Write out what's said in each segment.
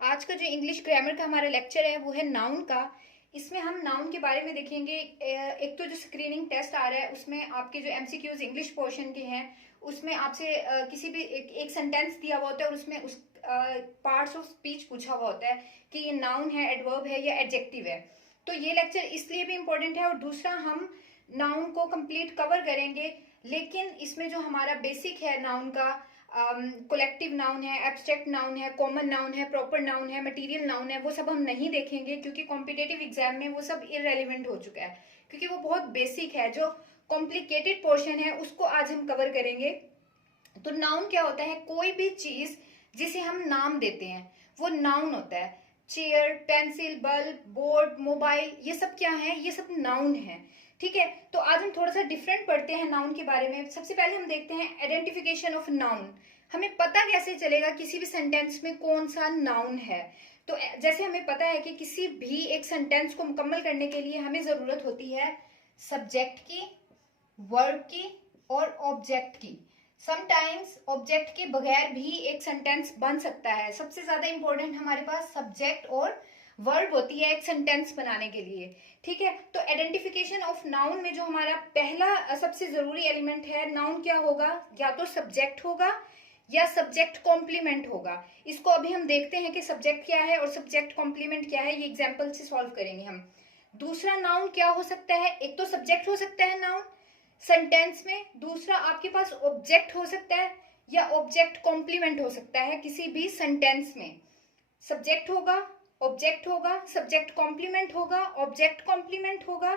आज का जो इंग्लिश ग्रामर का हमारा लेक्चर है वो है नाउन का। इसमें हम नाउन के बारे में देखेंगे। एक तो जो स्क्रीनिंग टेस्ट आ रहा है उसमें आपके जो एमसीक्यूज इंग्लिश पोर्शन के हैं उसमें आपसे किसी भी एक सेंटेंस दिया हुआ होता है और उसमें उस पार्ट्स ऑफ स्पीच पूछा हुआ होता है कि ये नाउन है, एडवर्ब है या एडजेक्टिव है। तो ये लेक्चर इसलिए भी इम्पोर्टेंट है। और दूसरा, हम नाउन को कंप्लीट कवर करेंगे, लेकिन इसमें जो हमारा बेसिक है नाउन का, कोलेक्टिव नाउन है, एब्स्ट्रैक्ट नाउन है, कॉमन नाउन है, प्रॉपर नाउन है, मटेरियल नाउन है, वो सब हम नहीं देखेंगे क्योंकि कॉम्पिटेटिव एग्जाम में वो सब इररेलेवेंट हो चुका है, क्योंकि वो बहुत बेसिक है। जो कॉम्प्लिकेटेड पोर्शन है उसको आज हम कवर करेंगे। तो नाउन क्या होता है? कोई भी चीज जिसे हम नाम देते हैं वो नाउन होता है। Chair, pencil, bulb, board, mobile, ये सब क्या है? ये सब नाउन है। ठीक है, तो आज हम थोड़ा सा डिफरेंट पढ़ते हैं नाउन के बारे में। सबसे पहले हम देखते हैं आइडेंटिफिकेशन ऑफ नाउन। हमें पता कैसे चलेगा किसी भी सेंटेंस में कौन सा नाउन है? तो जैसे हमें पता है कि किसी भी एक सेंटेंस को मुकम्मल करने के लिए हमें जरूरत होती है सब्जेक्ट की, वर्ब की और ऑब्जेक्ट की। समटाइम्स ऑब्जेक्ट के बगैर भी एक सेंटेंस बन सकता है। सबसे ज्यादा इंपॉर्टेंट हमारे पास सब्जेक्ट और वर्ब होती है एक सेंटेंस बनाने के लिए। ठीक है, तो आइडेंटिफिकेशन ऑफ नाउन में जो हमारा पहला सबसे जरूरी एलिमेंट है, नाउन क्या होगा? या तो सब्जेक्ट होगा या सब्जेक्ट कॉम्प्लीमेंट होगा। इसको अभी हम देखते हैं कि सब्जेक्ट क्या है और सब्जेक्ट कॉम्प्लीमेंट क्या है, ये एग्जाम्पल से सॉल्व करेंगे हम। दूसरा, नाउन क्या हो सकता है? एक तो सब्जेक्ट हो सकता है नाउन सेंटेंस में, दूसरा आपके पास ऑब्जेक्ट हो सकता है या ऑब्जेक्ट कॉम्प्लीमेंट हो सकता है किसी भी सेंटेंस में। सब्जेक्ट होगा, ऑब्जेक्ट होगा, सब्जेक्ट कॉम्प्लीमेंट होगा, ऑब्जेक्ट कॉम्प्लीमेंट होगा।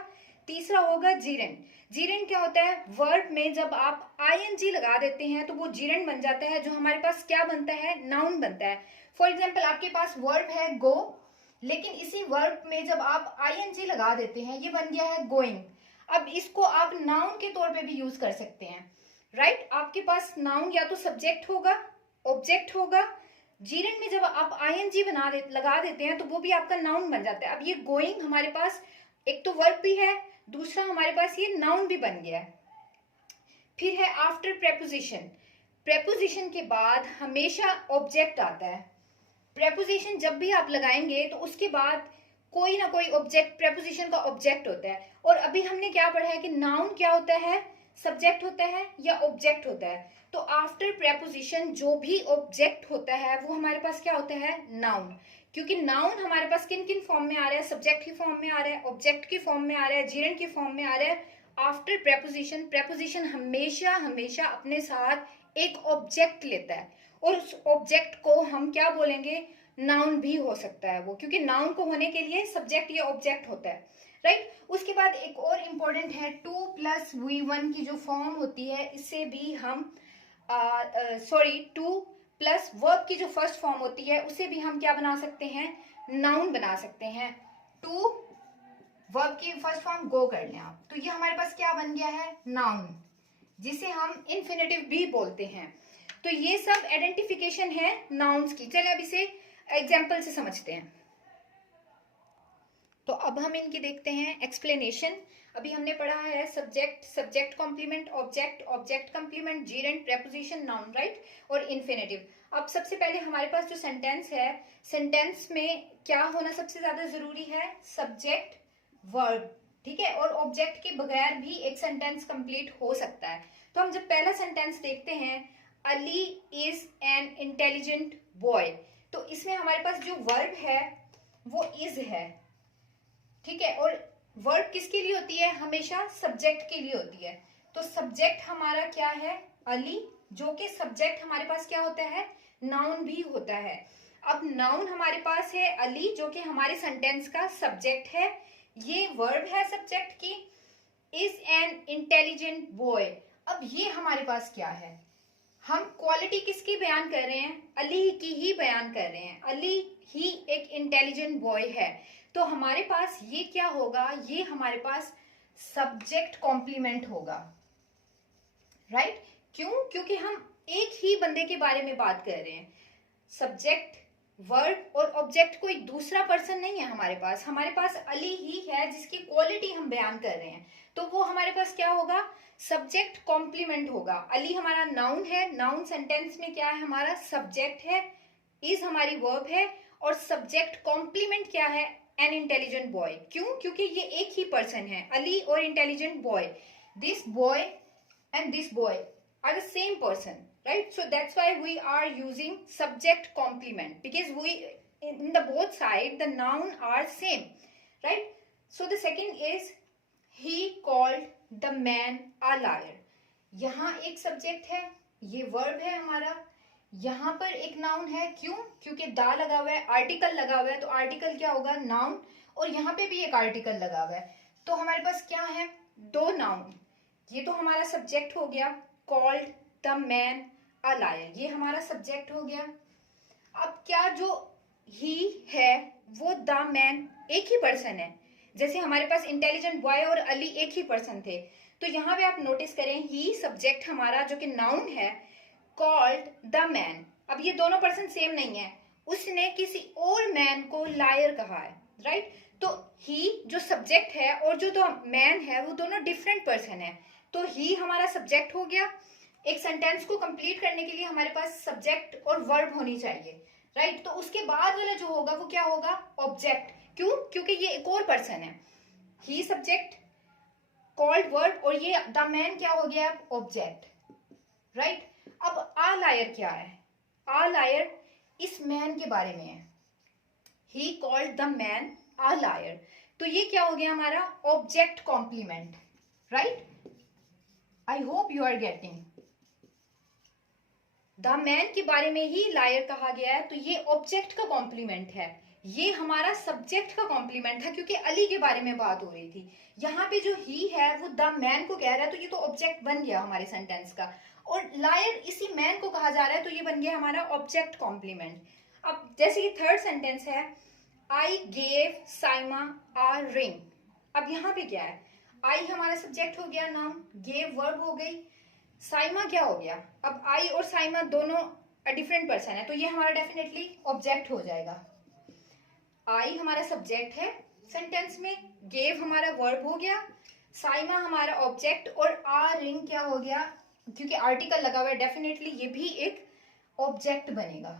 तीसरा होगा जीरेंड। जीरेंड क्या होता है? वर्ब में जब आप आईएनजी लगा देते हैं तो वो जीरेंड बन जाता है, जो हमारे पास क्या बनता है? नाउन बनता है। फॉर एग्जाम्पल, आपके पास वर्ब है गो, लेकिन इसी वर्ब में जब आप आईएनजी लगा देते हैं ये बन गया है गोइंग। अब इसको आप नाउन के तौर पे भी यूज कर सकते हैं। राइट, आपके पास नाउन या तो सब्जेक्ट होगा, ऑब्जेक्ट होगा, जीरेंड में जब आप आईएनजी लगा देते हैं तो वो भी आपका नाउन बन जाता है। अब ये गोइंग हमारे पास एक तो वर्ब भी है, दूसरा हमारे पास ये नाउन भी बन गया है। फिर है आफ्टर प्रेपोजिशन। प्रेपोजिशन के बाद हमेशा ऑब्जेक्ट आता है। प्रेपोजिशन जब भी आप लगाएंगे तो उसके बाद कोई ना कोई ऑब्जेक्ट, प्रेपोजिशन का ऑब्जेक्ट होता है। और अभी हमने क्या पढ़ा है कि नाउन क्या होता है? सब्जेक्ट होता है या ऑब्जेक्ट होता है। तो आफ्टर प्रेपोजिशन जो भी ऑब्जेक्ट होता है वो हमारे पास क्या होता है? नाउन। क्योंकि नाउन हमारे पास किन किन फॉर्म में आ रहा है? सब्जेक्ट की फॉर्म में आ रहा है, ऑब्जेक्ट की फॉर्म में आ रहा है, जीरेंड की फॉर्म में आ रहा है। आफ्टर प्रेपोजिशन, प्रेपोजिशन हमेशा हमेशा अपने साथ एक ऑब्जेक्ट लेता है और उस ऑब्जेक्ट को हम क्या बोलेंगे? नाउन भी हो सकता है वो, क्योंकि नाउन को होने के लिए सब्जेक्ट या ऑब्जेक्ट होता है। राइट, उसके बाद एक और इम्पोर्टेंट है 2+V1 की जो फॉर्म होती है, इससे भी हम 2+ वर्ब की जो फर्स्ट फॉर्म होती है उसे भी हम क्या बना सकते हैं? नाउन बना सकते हैं। 2 वर्ब की फर्स्ट फॉर्म गो कर लें आप, तो ये हमारे पास क्या बन गया है? नाउन, जिसे हम इन्फिनेटिव भी बोलते हैं। तो ये सब आइडेंटिफिकेशन है नाउन्स की। चलिए अब इसे एग्जाम्पल से समझते हैं। तो अब हम इनकी देखते हैं एक्सप्लेनेशन। अभी हमने पढ़ा है subject, subject complement, object, object complement, gerund, preposition, noun, right, और इन्फिनेटिव। अब सबसे पहले हमारे पास जो सेंटेंस है, सेंटेंस में क्या होना सबसे ज्यादा जरूरी है? Subject, verb. ठीक है, और ऑब्जेक्ट के बगैर भी एक सेंटेंस कंप्लीट हो सकता है। तो हम जब पहला सेंटेंस देखते हैं, Ali is an intelligent boy, तो इसमें हमारे पास जो वर्ब है वो इज है। ठीक है, और वर्ब किसके लिए होती है? हमेशा सब्जेक्ट के लिए होती है। तो सब्जेक्ट हमारा क्या है? अली, जो कि सब्जेक्ट हमारे पास क्या होता है? नाउन भी होता है। अब नाउन हमारे पास है अली, जो कि हमारे सेंटेंस का सब्जेक्ट है। ये वर्ब है सब्जेक्ट की, इज एन इंटेलिजेंट बॉय। अब ये हमारे पास क्या है? हम क्वालिटी किसकी बयान कर रहे हैं? अली की ही बयान कर रहे हैं। अली ही एक इंटेलिजेंट बॉय है। तो हमारे पास ये क्या होगा? ये हमारे पास सब्जेक्ट कॉम्प्लीमेंट होगा। राइट, क्यों? क्योंकि हम एक ही बंदे के बारे में बात कर रहे हैं। सब्जेक्ट, वर्ब और ऑब्जेक्ट कोई दूसरा पर्सन नहीं है हमारे पास अली ही है जिसकी क्वालिटी हम बयान कर रहे हैं। तो वो हमारे पास क्या होगा? सब्जेक्ट कॉम्प्लीमेंट होगा। अली हमारा नाउन है, नाउन सेंटेंस में क्या है? हमारा सब्जेक्ट है, इज हमारी वर्ब है, और सब्जेक्ट कॉम्प्लीमेंट क्या है, एन इंटेलिजेंट बॉय। क्यों? क्योंकि ये एक ही पर्सन है, अली और intelligent boy. This boy and this boy are the same person, right? So that's why we are using subject complement, because we in the both side the noun are same, right? So the second is he called the man a liar. यहाँ एक subject है, ये verb है हमारा, यहाँ पर एक noun है। क्यों? क्योंकि दा लगा हुआ है, आर्टिकल लगा हुआ है, तो आर्टिकल क्या होगा, नाउन। और यहाँ पे भी एक आर्टिकल लगा हुआ है, तो हमारे पास क्या है, दो नाउन। ये तो हमारा सब्जेक्ट हो गया, called the man a liar, ये हमारा सब्जेक्ट हो गया। अब क्या जो ही है वो द मैन एक ही पर्सन है, जैसे हमारे पास इंटेलिजेंट बॉय और अली एक ही पर्सन थे, तो यहाँ पे आप नोटिस करें ही सब्जेक्ट हमारा जो कि नाउन है, कॉल्ड द मैन। अब ये दोनों पर्सन सेम नहीं है, उसने किसी और मैन को लायर कहा है, राइट? तो ही जो सब्जेक्ट है और जो तो मैन है वो दोनों डिफरेंट पर्सन है, तो ही हमारा सब्जेक्ट हो गया। एक सेंटेंस को कंप्लीट करने के लिए हमारे पास सब्जेक्ट और वर्ब होनी चाहिए, राइट? तो उसके बाद वाला जो होगा वो क्या होगा, ऑब्जेक्ट। क्यों? क्योंकि ये एक और पर्सन है, ही सब्जेक्ट, कॉल्ड वर्ब, और ये द मैन क्या हो गया, ऑब्जेक्ट, राइट? अब आ लायर क्या है, आ लायर इस मैन के बारे में है, he called the man a liar, तो ये क्या हो गया हमारा object complement, right? I hope you are getting. The man के बारे में ही लायर कहा गया है, तो ये ऑब्जेक्ट का कॉम्प्लीमेंट है, ये हमारा सब्जेक्ट का कॉम्प्लीमेंट था, क्योंकि अली के बारे में बात हो रही थी। यहाँ पे जो ही है वो द मैन को कह रहा है, तो ये तो ऑब्जेक्ट बन गया हमारे सेंटेंस का, और लायर इसी मैन को कहा जा रहा है, तो ये बन गया हमारा ऑब्जेक्ट कॉम्प्लीमेंट। अब जैसे कि थर्ड सेंटेंस है, I gave Saima a ring. अब यहाँ पे क्या है, आई हमारा सब्जेक्ट हो गया, नाउन, गेव वर्ब हो गई, साइमा क्या हो गया। अब आई और साइमा दोनों डिफरेंट पर्सन है, तो ये हमारा डेफिनेटली ऑब्जेक्ट हो जाएगा। आई हमारा सब्जेक्ट है सेंटेंस में, गेव हमारा वर्ब हो गया, साइमा हमारा ऑब्जेक्ट, और आ रिंग क्या हो गया, क्योंकि आर्टिकल लगा हुआ है, डेफिनेटली ये भी एक ऑब्जेक्ट बनेगा।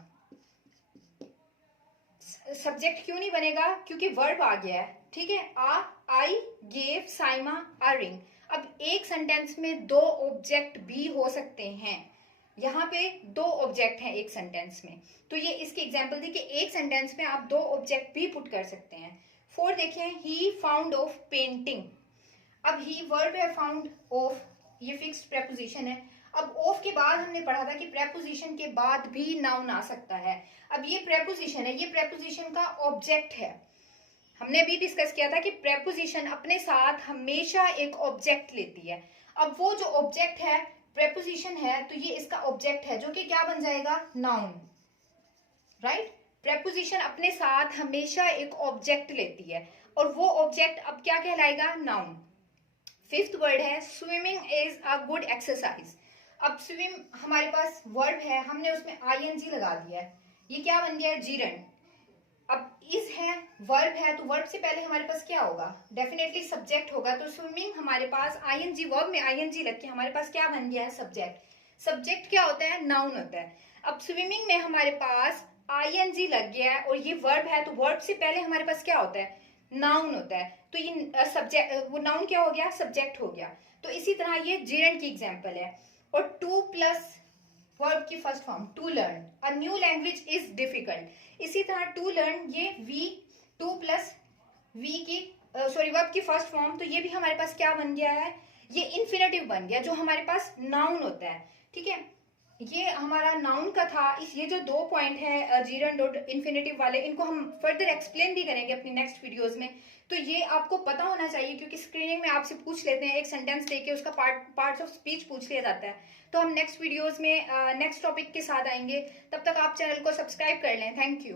सब्जेक्ट क्यों नहीं बनेगा, क्योंकि वर्ब आ गया है, ठीक है। I gave Saima a ring. अब एक सेंटेंस में दो ऑब्जेक्ट भी हो सकते हैं, यहाँ पे दो ऑब्जेक्ट हैं एक सेंटेंस में, तो ये इसकी एग्जांपल थी कि एक सेंटेंस में आप दो ऑब्जेक्ट भी पुट कर सकते हैं। फोर देखें, ही फाउंड ऑफ पेंटिंग। अब ही वर्ब है, फाउंड ऑफ ये फिक्स्ड प्रेपोजिशन है। अब ऑफ के बाद हमने पढ़ा था कि प्रेपोजिशन के बाद भी नाउन आ सकता है। अब ये प्रेपोजिशन है, ये प्रेपोजिशन का ऑब्जेक्ट है। हमने भी डिस्कस किया था कि प्रेपोजिशन अपने साथ हमेशा एक ऑब्जेक्ट लेती है। अब वो जो ऑब्जेक्ट है प्रेपोजिशन है, तो ये इसका ऑब्जेक्ट है, जो कि क्या बन जाएगा, नाउन, राइट? प्रेपोजिशन अपने साथ हमेशा एक ऑब्जेक्ट लेती है, और वो ऑब्जेक्ट अब क्या कहलाएगा, नाउन। फिफ्थ वर्ड है, swimming is a good exercise. अब स्विम हमारे पास वर्ब है, हमने उसमें आईएनजी लगा दिया है, ये क्या बन गया, जीरंड। अब इज है, वर्ब है, तो वर्ब से पहले हमारे पास क्या होगा, डेफिनेटली सब्जेक्ट होगा, तो स्विमिंग हमारे पास आईएनजी, वर्ब में आईएनजी लग के हमारे पास क्या बन गया है, सब्जेक्ट। सब्जेक्ट क्या होता है, नाउन होता है। अब स्विमिंग में हमारे पास आईएनजी लग गया है और ये वर्ब है, तो वर्ब से पहले हमारे पास क्या होता है, नाउन होता है, तो ये सब्जेक्ट, वो नाउन क्या हो गया, सब्जेक्ट हो गया। तो इसी तरह ये जीरंड की एग्जांपल है। और टू प्लस वर्ब की first form, to learn a new language is difficult. इसी तरह टू लर्न, ये वी, टू प्लस वी की वर्ब की फर्स्ट फॉर्म, तो ये भी हमारे पास क्या बन गया है, ये इन्फिनेटिव बन गया, जो हमारे पास नाउन होता है, ठीक है। ये हमारा नाउन का था। इस ये जो दो पॉइंट है जीरंड और इन्फिनेटिव वाले, इनको हम फर्दर एक्सप्लेन भी करेंगे अपनी नेक्स्ट वीडियोस में, तो ये आपको पता होना चाहिए, क्योंकि स्क्रीनिंग में आपसे पूछ लेते हैं, एक सेंटेंस देके उसका पार्ट्स ऑफ स्पीच पूछ लिया जाता है। तो हम नेक्स्ट वीडियोस में नेक्स्ट टॉपिक के साथ आएंगे, तब तक आप चैनल को सब्सक्राइब कर लें। Thank you.